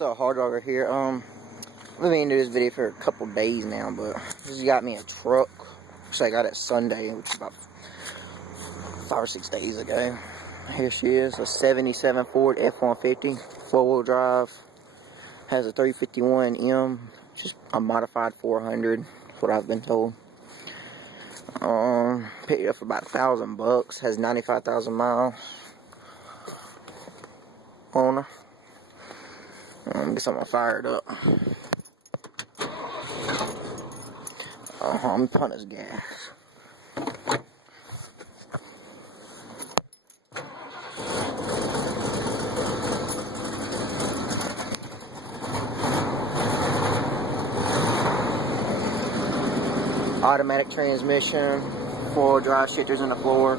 So hard dogger here. I've been meaning to do this video for a couple days now, but just got me a truck, which I got it Sunday, which is about 5 or 6 days ago. Here she is, a 77 Ford F150, 4-wheel drive. Has a 351M, just a modified 400. That's what I've been told. Picked it up for about $1,000. Has 95,000 miles on her. Get something fired up. I'm putting this gas. Automatic transmission, 4-wheel drive, shifters in the floor,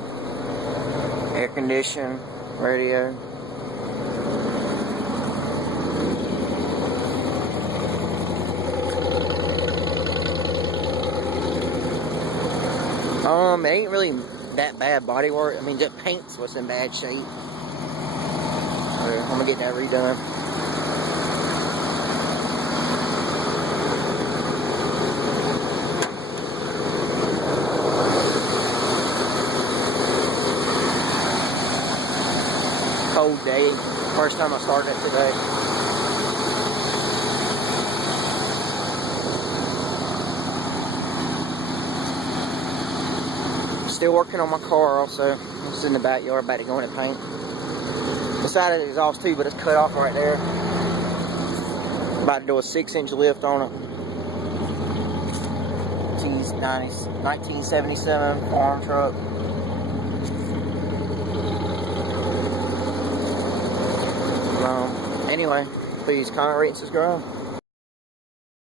air condition, radio. It ain't really that bad body work. I mean, just paint's what's in bad shape. I'm gonna get that redone. Cold day. First time I started it today. Still working on my car also. It's in the backyard, about to go in and paint. The side of the exhaust too, but it's cut off right there. About to do a 6-inch lift on it. 1977 farm truck. Anyway, please comment, rate, and subscribe.